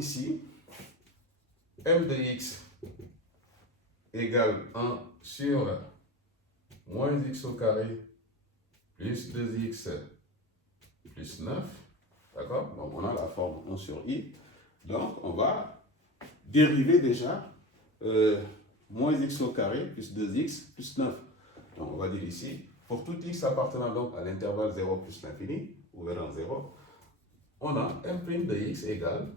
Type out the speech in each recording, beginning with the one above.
ici m de x égale 1 sur moins x au carré plus 2x plus 9. D'accord? Donc on a la forme 1 sur i. Donc on va dériver déjà moins x au carré plus 2x plus 9. Donc on va dire ici, pour tout x appartenant donc à l'intervalle 0 plus l'infini, ouvert en 0, on a m' de x égale,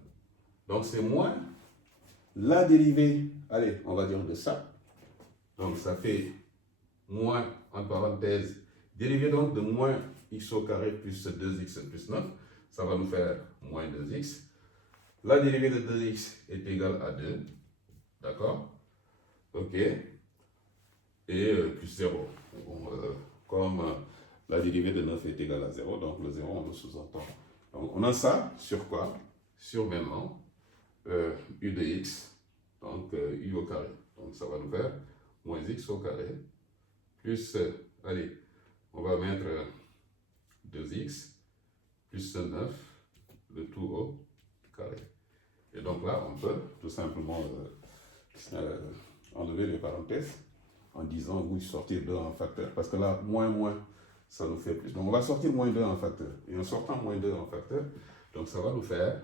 donc c'est moins la dérivée, allez, on va dire de ça. Donc ça fait moins, en parenthèse, dérivée donc de moins x au carré plus 2x plus 9, ça va nous faire moins 2x. La dérivée de 2x est égale à 2, d'accord? Ok. Et plus 0. Bon, comme la dérivée de 9 est égale à 0, donc le 0 on le sous-entend. Donc on a ça sur quoi? Sur maintenant u de x, donc u au carré. Donc ça va nous faire moins x au carré, plus, allez, on va mettre 2x, plus 9, le tout au carré. Et donc là, on peut tout simplement enlever les parenthèses en disant, oui, sortir 2 en facteur, parce que là, moins, ça nous fait plus. Donc on va sortir moins 2 en facteur. Et en sortant moins 2 en facteur, donc ça va nous faire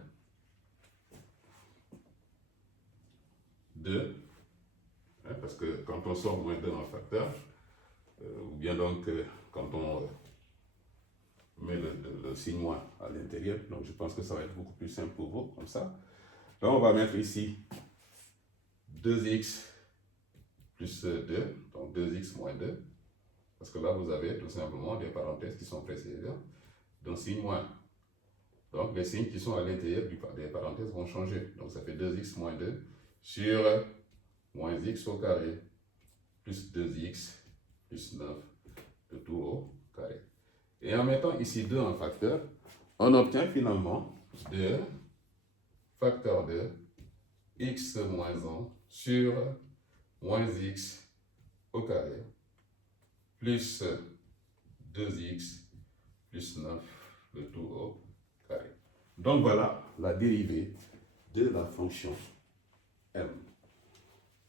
2, hein, parce que quand on sort moins 2 en facteur, ou bien donc quand on met le signe moins à l'intérieur, donc je pense que ça va être beaucoup plus simple pour vous, comme ça. Donc on va mettre ici 2x plus 2, donc 2x moins 2, parce que là vous avez tout simplement des parenthèses qui sont précédées d'un signe moins. Donc les signes qui sont à l'intérieur des parenthèses vont changer. Donc ça fait 2x moins 2 sur moins x au carré plus 2x plus 9, le tout au carré. Et en mettant ici 2 en facteur, on obtient finalement 2 facteur de x moins 1 sur moins x au carré plus 2x plus 9, le tout au carré. Donc voilà la dérivée de la fonction m.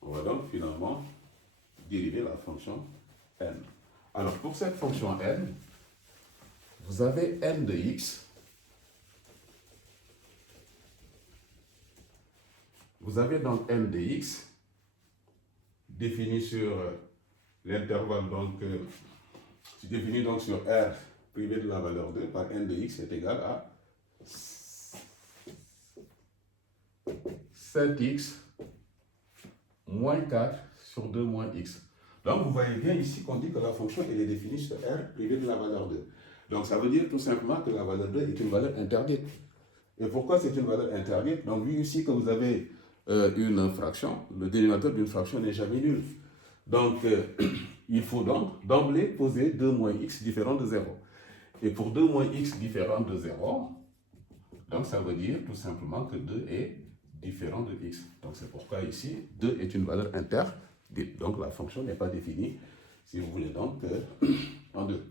On va donc finalement dériver la fonction n. Alors pour cette fonction n, vous avez m de x. Vous avez donc m de x défini sur l'intervalle, donc défini donc sur R privé de la valeur 2 par n de x est égal à 7x moins 4 sur 2 moins x. Donc vous voyez bien ici qu'on dit que la fonction elle est définie sur R privé de la valeur 2. Donc ça veut dire tout simplement que la valeur 2 est une valeur interdite. Et pourquoi c'est une valeur interdite? Donc vu ici que vous avez une fraction, le dénominateur d'une fraction n'est jamais nul. Donc il faut donc d'emblée poser 2 moins x différent de 0. Et pour 2 moins x différent de 0, donc ça veut dire tout simplement que 2 est différent de x. Donc c'est pourquoi ici 2 est une valeur interdite. Donc la fonction n'est pas définie, si vous voulez, donc en 2.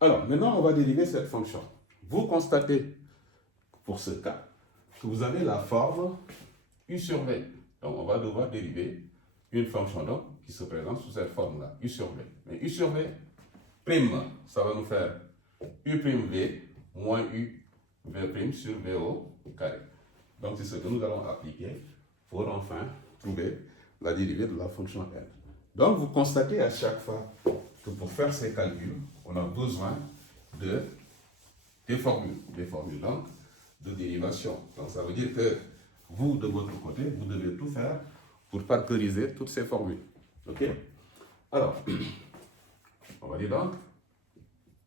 Alors maintenant on va dériver cette fonction. Vous constatez pour ce cas que vous avez la forme u sur v. Donc on va devoir dériver une fonction donc, qui se présente sous cette forme-là, u sur v. Mais u sur v prime, ça va nous faire u prime v moins u v prime sur v au carré. Donc c'est ce que nous allons appliquer pour enfin trouver la dérivée de la fonction n. Donc vous constatez à chaque fois que pour faire ces calculs, on a besoin des formules donc de dérivation. Donc ça veut dire que vous, de votre côté, vous devez tout faire pour parcourir toutes ces formules. Ok? Alors, on va dire donc,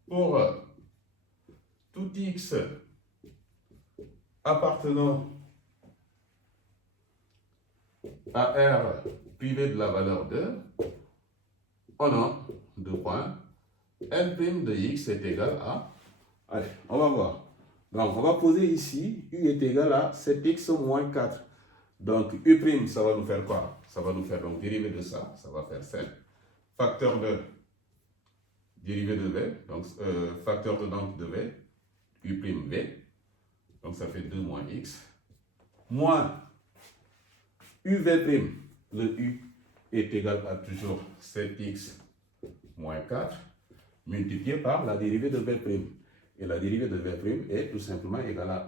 pour tout x appartenant à R privé de la valeur 2, on a 2 points. n' de x est égal à... Allez, on va voir. Donc, on va poser ici, u est égal à 7x moins 4. Donc, u', ça va nous faire quoi? Ça va nous faire donc dérivé de ça, ça va faire 7. Facteur de dérivé de v, donc facteur de donc de v, u', v. Donc, ça fait 2 moins x moins UV', le U est égal à toujours 7x moins 4, multiplié par la dérivée de V'. Et la dérivée de V' est tout simplement égale à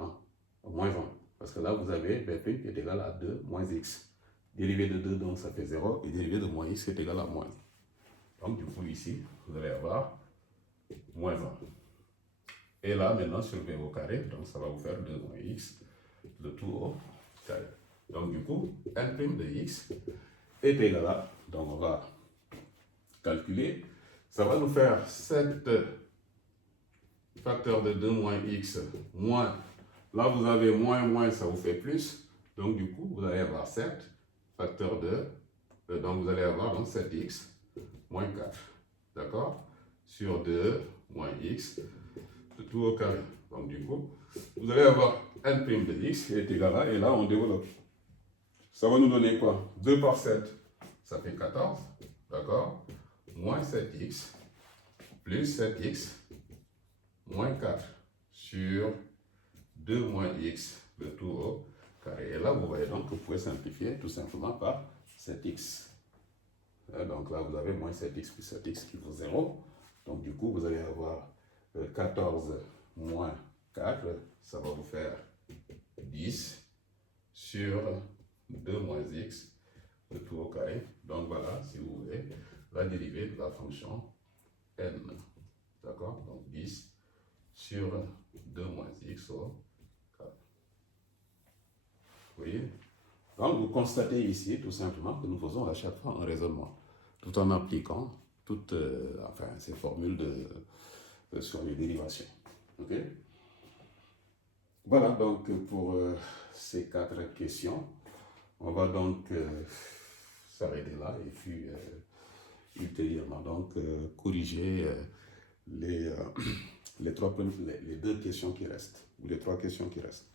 1, moins 1. Parce que là, vous avez V' qui est égal à 2 moins x. Dérivée de 2, donc ça fait 0, et dérivée de moins x est égal à moins 1. Donc du coup, ici, vous allez avoir moins 1. Et là, maintenant, sur V au carré, donc ça va vous faire 2 moins x, le tout au carré. Donc du coup, n' de x est égal à, donc on va calculer, ça va nous faire 7 facteur de 2 moins x moins, là vous avez moins, ça vous fait plus, donc du coup, vous allez avoir 7 facteur de, donc vous allez avoir donc 7x moins 4, d'accord, sur 2 moins x, le tout au carré. Donc du coup, vous allez avoir n' de x qui est égal à, et là on développe. Ça va nous donner quoi? 2 par 7, ça fait 14, d'accord? Moins 7x, plus 7x, moins 4, sur 2 moins x, le tout au carré. Et là, vous voyez donc que vous pouvez simplifier tout simplement par 7x. Donc là, vous avez moins 7x plus 7x qui vaut 0. Donc du coup, vous allez avoir 14 moins 4, ça va vous faire 10 sur 2 moins x, le tout au carré. Donc voilà, si vous voulez, la dérivée de la fonction n. D'accord? Donc 10 sur 2 moins x au carré. Vous voyez? Donc vous constatez ici tout simplement que nous faisons à chaque fois un raisonnement, tout en appliquant toutes ces formules sur les dérivations. Ok? Voilà donc pour ces 4 questions. On va donc s'arrêter là et puis ultérieurement donc corriger les 2 questions qui restent, ou les 3 questions qui restent.